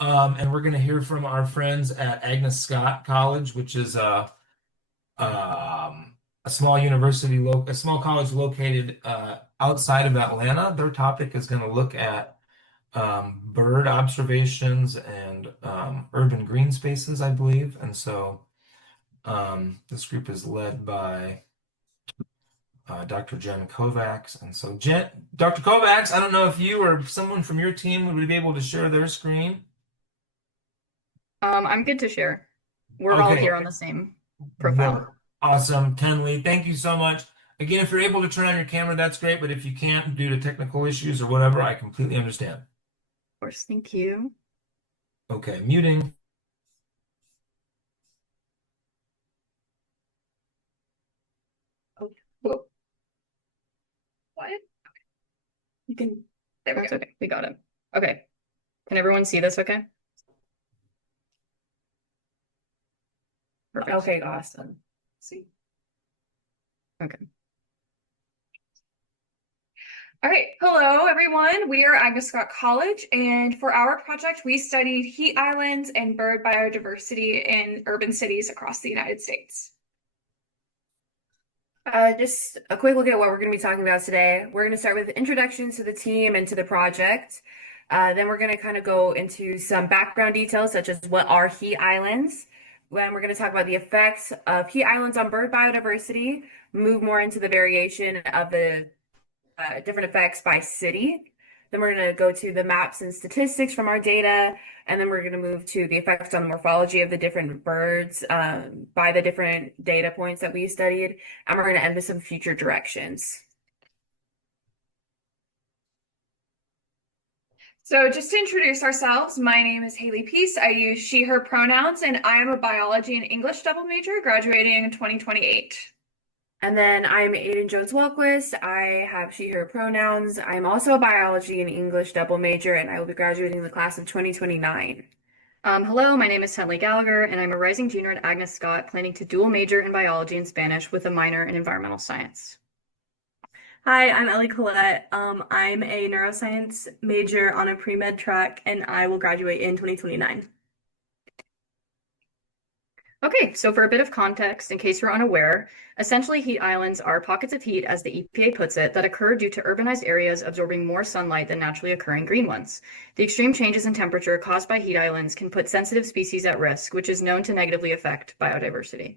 And we're going to hear from our friends at Agnes Scott College, which is a small a small college located outside of Atlanta. Their topic is going to look at bird observations and urban green spaces, I believe. And so this group is led by Dr. Jen Kovacs. And so, Dr. Kovacs, I don't know if you or someone from your team would be able to share their screen. I'm good to share. We're all Okay, here on the same profile. well, awesome. Kenley, thank you so much. Again, if you're able to turn on your camera, that's great. But if you can't due to technical issues or whatever, I completely understand. Of course, thank you. Okay, muting. Oh, whoa. What? You can. There we go. Okay, we got it. Okay. Can everyone see this okay? Perfect. Okay, awesome. See. Okay. All right, hello everyone. We are Agnes Scott College, and for our project, we studied heat islands and bird biodiversity in urban cities across the United States. Just a quick look at what we're going to be talking about today. We're going to start with introductions to the team and to the project. Then we're going to kind of go into some background details, such as what are heat islands. Then we're going to talk about the effects of heat islands on bird biodiversity, move more into the variation of the different effects by city. Then we're going to go to the maps and statistics from our data, and then we're going to move to the effects on the morphology of the different birds by the different data points that we studied, and we're going to end with some future directions. So just to introduce ourselves, my name is Haley Peace. I use she, her pronouns, and I am a biology and English double major graduating in 2028. And then I'm Aiden Jones-Welquist. I have she, her pronouns. I'm also a biology and English double major, and I will be graduating in the class of 2029. Hello, my name is Tenley Gallagher, and I'm a rising junior at Agnes Scott, planning to dual major in biology and Spanish with a minor in environmental science. Hi, I'm Ellie Collette. I'm a neuroscience major on a pre-med track, and I will graduate in 2029. Okay, so for a bit of context, in case you're unaware, essentially heat islands are pockets of heat, as the EPA puts it, that occur due to urbanized areas absorbing more sunlight than naturally occurring green ones. The extreme changes in temperature caused by heat islands can put sensitive species at risk, which is known to negatively affect biodiversity.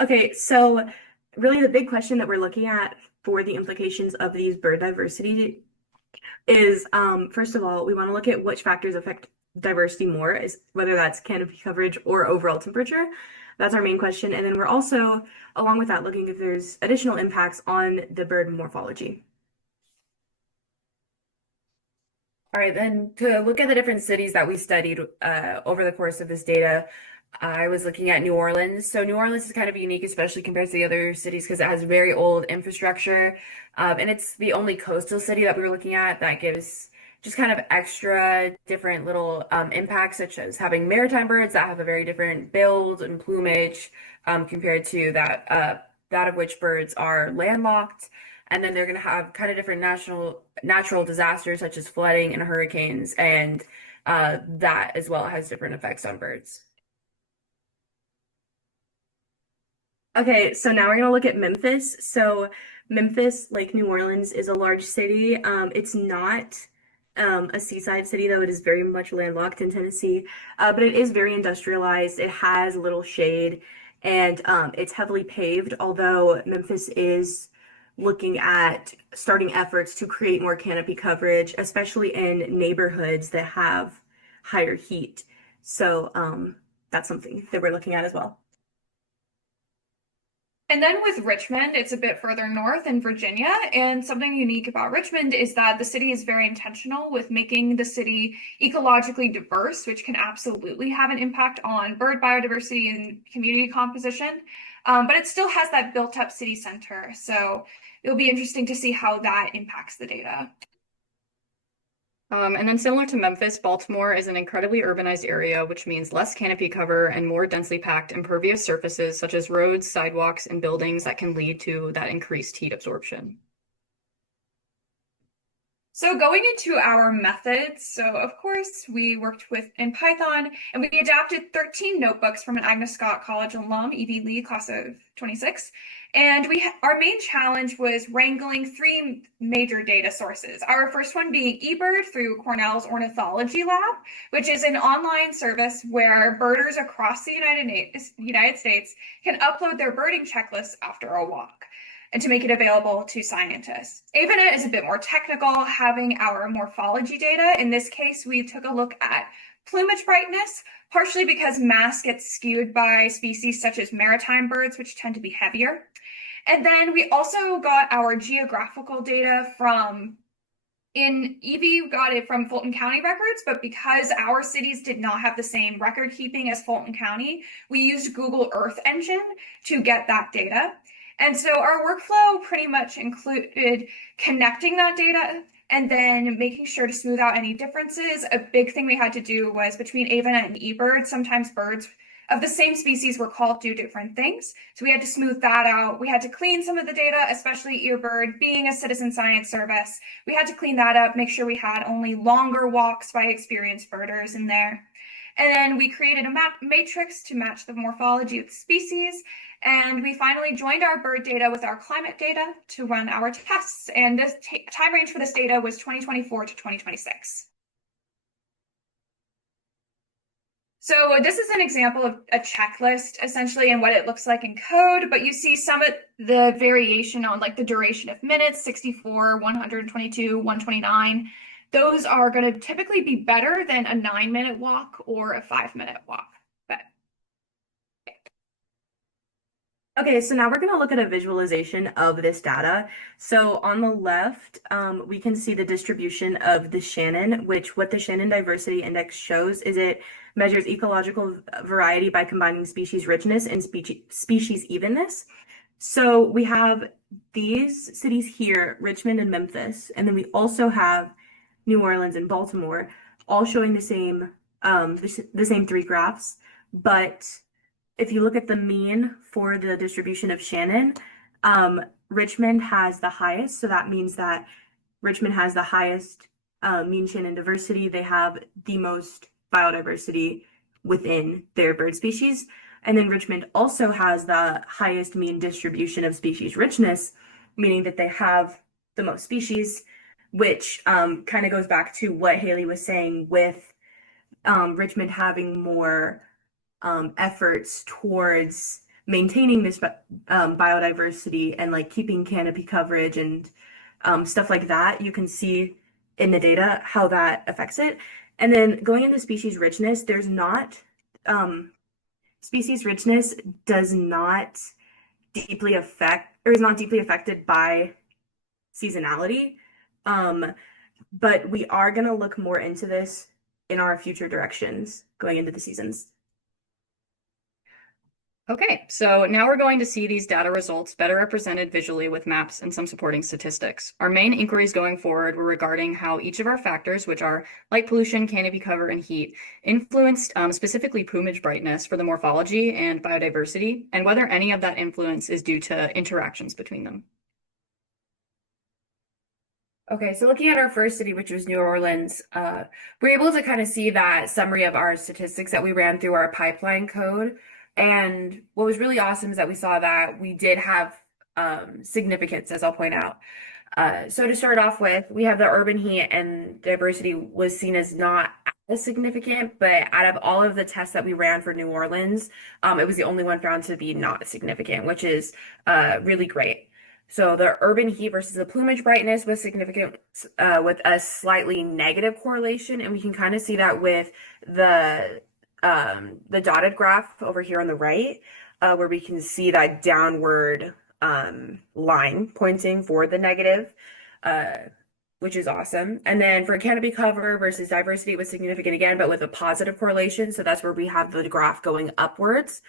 Okay, so really the big question that we're looking at for the implications of these bird diversity is, first of all, we want to look at which factors affect diversity more, is whether that's canopy coverage or overall temperature. That's our main question. And then we're also, along with that, looking if there's additional impacts on the bird morphology. All right, then to look at the different cities that we studied over the course of this data, I was looking at New Orleans. So New Orleans is kind of unique, especially compared to the other cities, because it has very old infrastructure. And it's the only coastal city that we were looking at that gives just kind of extra different little impacts, such as having maritime birds that have a very different build and plumage compared to that of which birds are landlocked. And then they're going to have kind of different natural disasters such as flooding and hurricanes, and that as well has different effects on birds. Okay, so now we're going to look at Memphis. So Memphis, like New Orleans, is a large city. It's not a seaside city, though it is very much landlocked in Tennessee, but it is very industrialized. It has little shade, and it's heavily paved, although Memphis is looking at starting efforts to create more canopy coverage, especially in neighborhoods that have higher heat. So that's something that we're looking at as well. And then with Richmond, it's a bit further north in Virginia. And something unique about Richmond is that the city is very intentional with making the city ecologically diverse, which can absolutely have an impact on bird biodiversity and community composition. But it still has that built up city center. So it'll be interesting to see how that impacts the data. And then similar to Memphis, Baltimore is an incredibly urbanized area, which means less canopy cover and more densely packed impervious surfaces such as roads, sidewalks, and buildings that can lead to that increased heat absorption. So going into our methods, so of course we worked in Python and we adapted 13 notebooks from an Agnes Scott College alum, Evie Lee, class of 26. And our main challenge was wrangling 3 major data sources. Our first one being eBird through Cornell's Ornithology Lab, which is an online service where birders across the United States can upload their birding checklists after a walk, and to make it available to scientists. AVANET is a bit more technical, having our morphology data. In this case, we took a look at plumage brightness, partially because mass gets skewed by species such as maritime birds, which tend to be heavier. And then we also got our geographical data in Evie, we got it from Fulton County records, but because our cities did not have the same record keeping as Fulton County, we used Google Earth Engine to get that data. And so our workflow pretty much included connecting that data and then making sure to smooth out any differences. A big thing we had to do was between AVANET and eBird, sometimes birds of the same species were called do different things. So we had to smooth that out. We had to clean some of the data, especially eBird being a citizen science service. We had to clean that up, make sure we had only longer walks by experienced birders in there. And then we created a matrix to match the morphology of the species. And we finally joined our bird data with our climate data to run our tests. And this time range for this data was 2024 to 2026. So this is an example of a checklist, essentially, and what it looks like in code, but you see some of the variation on like the duration of minutes, 64, 122, 129. Those are going to typically be better than a 9-minute walk or a 5-minute walk. Okay, so now we're going to look at a visualization of this data. So on the left, we can see the distribution of the Shannon, which what the Shannon Diversity Index shows is it measures ecological variety by combining species richness and species evenness. So we have these cities here, Richmond and Memphis, and then we also have New Orleans and Baltimore, all showing the same 3 graphs, but if you look at the mean for the distribution of Shannon, Richmond has the highest. So that means that Richmond has the highest mean Shannon diversity. They have the most biodiversity within their bird species. And then Richmond also has the highest mean distribution of species richness, meaning that they have the most species, which kind of goes back to what Haley was saying with Richmond having more efforts towards maintaining this biodiversity and like keeping canopy coverage and stuff like that. You can see in the data how that affects it. And then going into species richness, there's not species richness does not deeply affect or is not deeply affected by seasonality. But we are going to look more into this in our future directions going into the seasons. Okay, so now we're going to see these data results better represented visually with maps and some supporting statistics. Our main inquiries going forward were regarding how each of our factors, which are light pollution, canopy cover, and heat, influenced specifically plumage brightness for the morphology and biodiversity, and whether any of that influence is due to interactions between them. Okay, so looking at our first city, which was New Orleans, we're able to kind of see that summary of our statistics that we ran through our pipeline code. And what was really awesome is that we saw that we did have significance, as I'll point out. So to start off with, we have the urban heat and diversity was seen as not as significant, but out of all of the tests that we ran for New Orleans, it was the only one found to be not significant, which is really great. So the urban heat versus the plumage brightness was significant with a slightly negative correlation, and we can kind of see that with the dotted graph over here on the right, where we can see that downward line pointing for the negative, which is awesome. And then for canopy cover versus diversity, it was significant again, but with a positive correlation. So that's where we have the graph going upwards.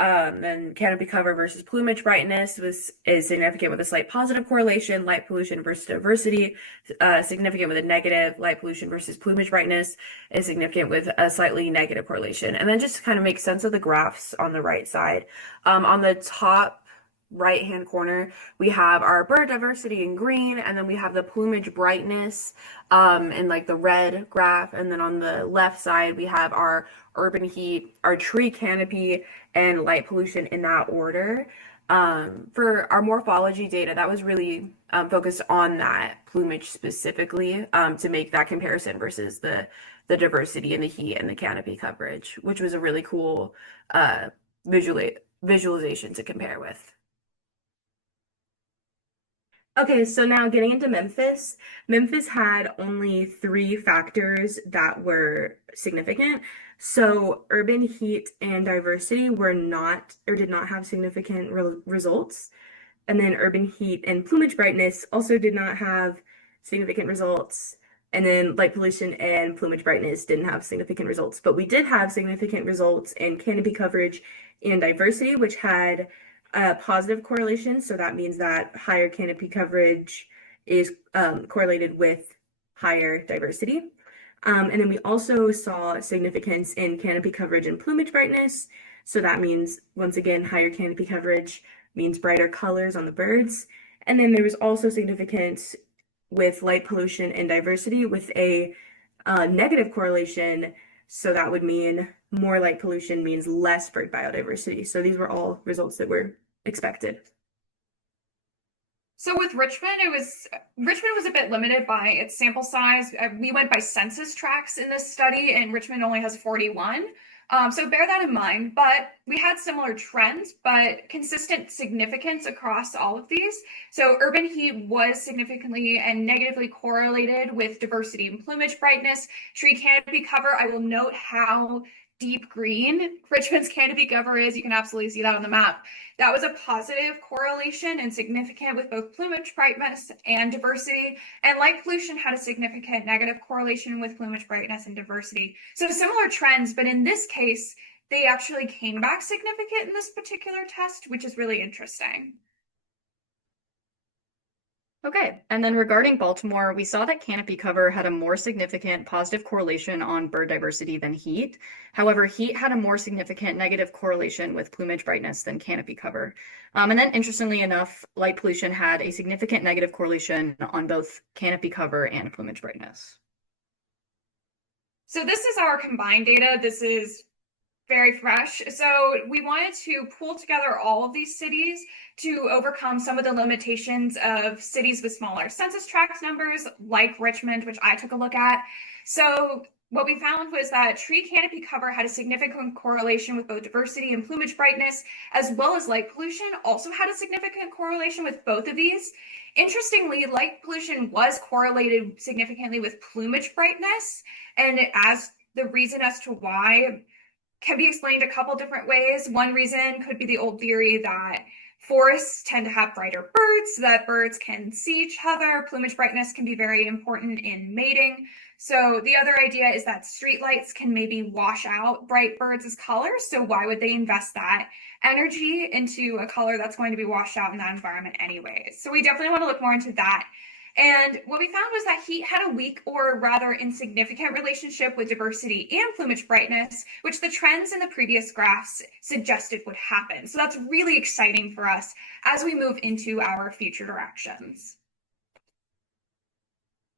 And canopy cover versus plumage brightness is significant with a slight positive correlation. Light pollution versus diversity, significant with a negative. Light pollution versus plumage brightness is significant with a slightly negative correlation. And then just to kind of make sense of the graphs on the right side. On the top right-hand corner, we have our bird diversity in green, and then we have the plumage brightness in like the red graph. And then on the left side, we have our urban heat, our tree canopy, and light pollution in that order. For our morphology data, that was really focused on that plumage specifically to make that comparison versus the diversity and the heat and the canopy coverage, which was a really cool visualization to compare with. Okay, so now getting into Memphis. Memphis had only 3 factors that were significant. So urban heat and diversity were not or did not have significant results. And then urban heat and plumage brightness also did not have significant results. And then light pollution and plumage brightness didn't have significant results. But we did have significant results in canopy coverage and diversity, which had a positive correlation. So that means that higher canopy coverage is correlated with higher diversity. And then we also saw significance in canopy coverage and plumage brightness. So that means, once again, higher canopy coverage means brighter colors on the birds. And then there was also significance with light pollution and diversity with a negative correlation. So that would mean more light pollution means less bird biodiversity. So these were all results that were expected. So with Richmond, Richmond was a bit limited by its sample size. We went by census tracts in this study, and Richmond only has 41. So bear that in mind. But we had similar trends, but consistent significance across all of these. So urban heat was significantly and negatively correlated with diversity and plumage brightness. Tree canopy cover, I will note how deep green Richmond's canopy cover is. You can absolutely see that on the map. That was a positive correlation and significant with both plumage brightness and diversity. And light pollution had a significant negative correlation with plumage brightness and diversity. So similar trends, but in this case, they actually came back significant in this particular test, which is really interesting. Okay, and then regarding Baltimore, we saw that canopy cover had a more significant positive correlation on bird diversity than heat. However, heat had a more significant negative correlation with plumage brightness than canopy cover. And then interestingly enough, light pollution had a significant negative correlation on both canopy cover and plumage brightness. So this is our combined data. This is very fresh. So we wanted to pull together all of these cities to overcome some of the limitations of cities with smaller census tract numbers, like Richmond, which I took a look at. So what we found was that tree canopy cover had a significant correlation with both diversity and plumage brightness, as well as light pollution also had a significant correlation with both of these. Interestingly, light pollution was correlated significantly with plumage brightness, and as the reason as to why can be explained a couple different ways. One reason could be the old theory that forests tend to have brighter birds, so that birds can see each other. Plumage brightness can be very important in mating. So the other idea is that streetlights can maybe wash out bright birds' colors. So why would they invest that energy into a color that's going to be washed out in that environment anyways? So we definitely want to look more into that. And what we found was that heat had a weak or rather insignificant relationship with diversity and plumage brightness, which the trends in the previous graphs suggested would happen. So that's really exciting for us as we move into our future directions.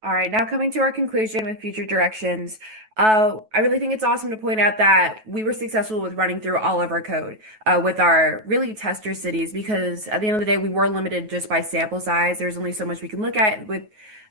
All right, now coming to our conclusion with future directions. I really think it's awesome to point out that we were successful with running through all of our code with our really tester cities, because at the end of the day, we were limited just by sample size. There's only so much we can look at with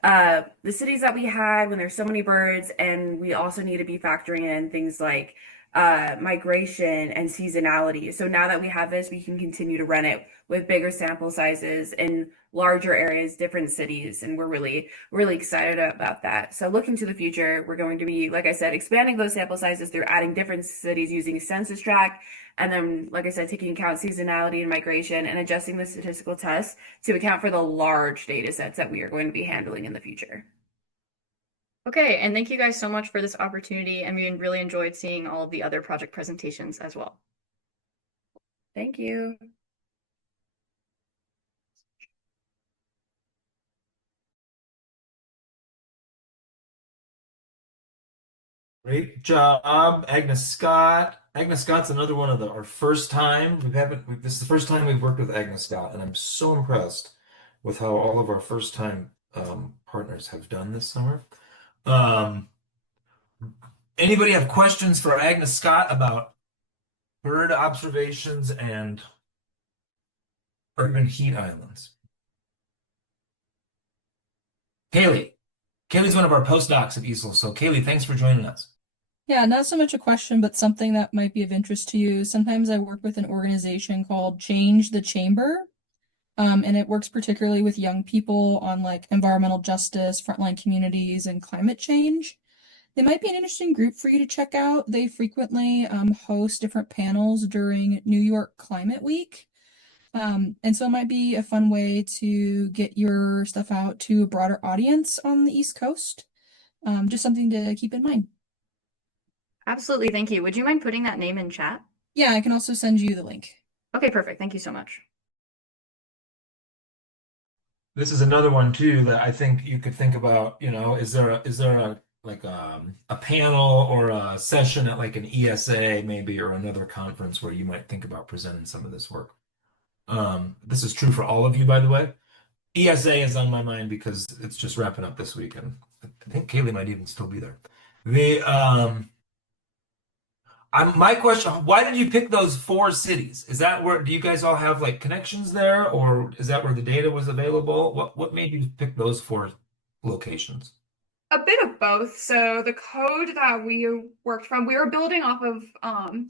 the cities that we had when there's so many birds, and we also need to be factoring in things like migration and seasonality. So now that we have this, we can continue to run it with bigger sample sizes in larger areas, different cities, and we're really excited about that. So looking to the future, we're going to be, like I said, expanding those sample sizes through adding different cities using census tract, and then, like I said, taking account seasonality and migration and adjusting the statistical tests to account for the large data sets that we are going to be handling in the future. Okay, and thank you guys so much for this opportunity, and we really enjoyed seeing all of the other project presentations as well. Thank you. Great job, Agnes Scott, Agnes Scott's another one of our first time. This is the first time we've worked with Agnes Scott, and I'm so impressed with how all of our first time partners have done this summer. Um, Anybody have questions for Agnes Scott about bird observations and urban heat islands? Kaylee. Kaylee's one of our postdocs at ESIIL. So Kaylee, thanks for joining us. Yeah, not so much a question, but something that might be of interest to you. Sometimes I work with an organization called Change the Chamber, and it works particularly with young people on like environmental justice, frontline communities, and climate change. They might be an interesting group for you to check out. They frequently host different panels during New York Climate Week. And so it might be a fun way to get your stuff out to a broader audience on the East Coast. Just something to keep in mind. Absolutely, thank you. Would you mind putting that name in chat? Yeah, I can also send you the link. Okay, perfect. Thank you so much. This is another one too that I think you could think about, is there a like a panel or a session at like an ESA maybe or another conference where you might think about presenting some of this work. This is true for all of you, by the way. ESA is on my mind because it's just wrapping up this week, and I think Kaylee might even still be there. My question, why did you pick those 4 cities? Is that where, do you guys all have like connections there, or is that where the data was available? What made you pick those 4 locations? A bit of both. So the code that we worked from, we were building off of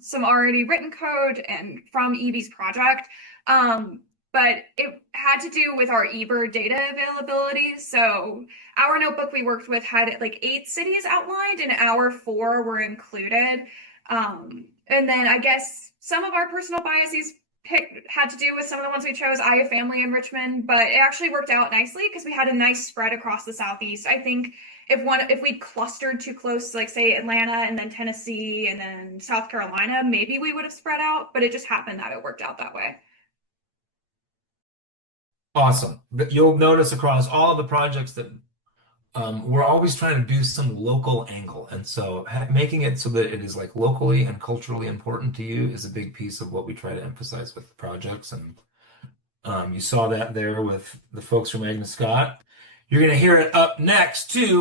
some already written code and from Evie's project. But it had to do with our eBird data availability. So our notebook we worked with had like 8 cities outlined, and our 4 were included. And then I guess some of our personal biases had to do with some of the ones we chose. I have family in Richmond, but it actually worked out nicely because we had a nice spread across the Southeast. I think if we'd clustered too close, like say Atlanta and then Tennessee and then South Carolina, maybe we would have spread out, but it just happened that it worked out that way. Awesome. But you'll notice across all of the projects that we're always trying to do some local angle. And so making it so that it is like locally and culturally important to you is a big piece of what we try to emphasize with the projects. And you saw that there with the folks from Agnes Scott. You're going to hear it up next too.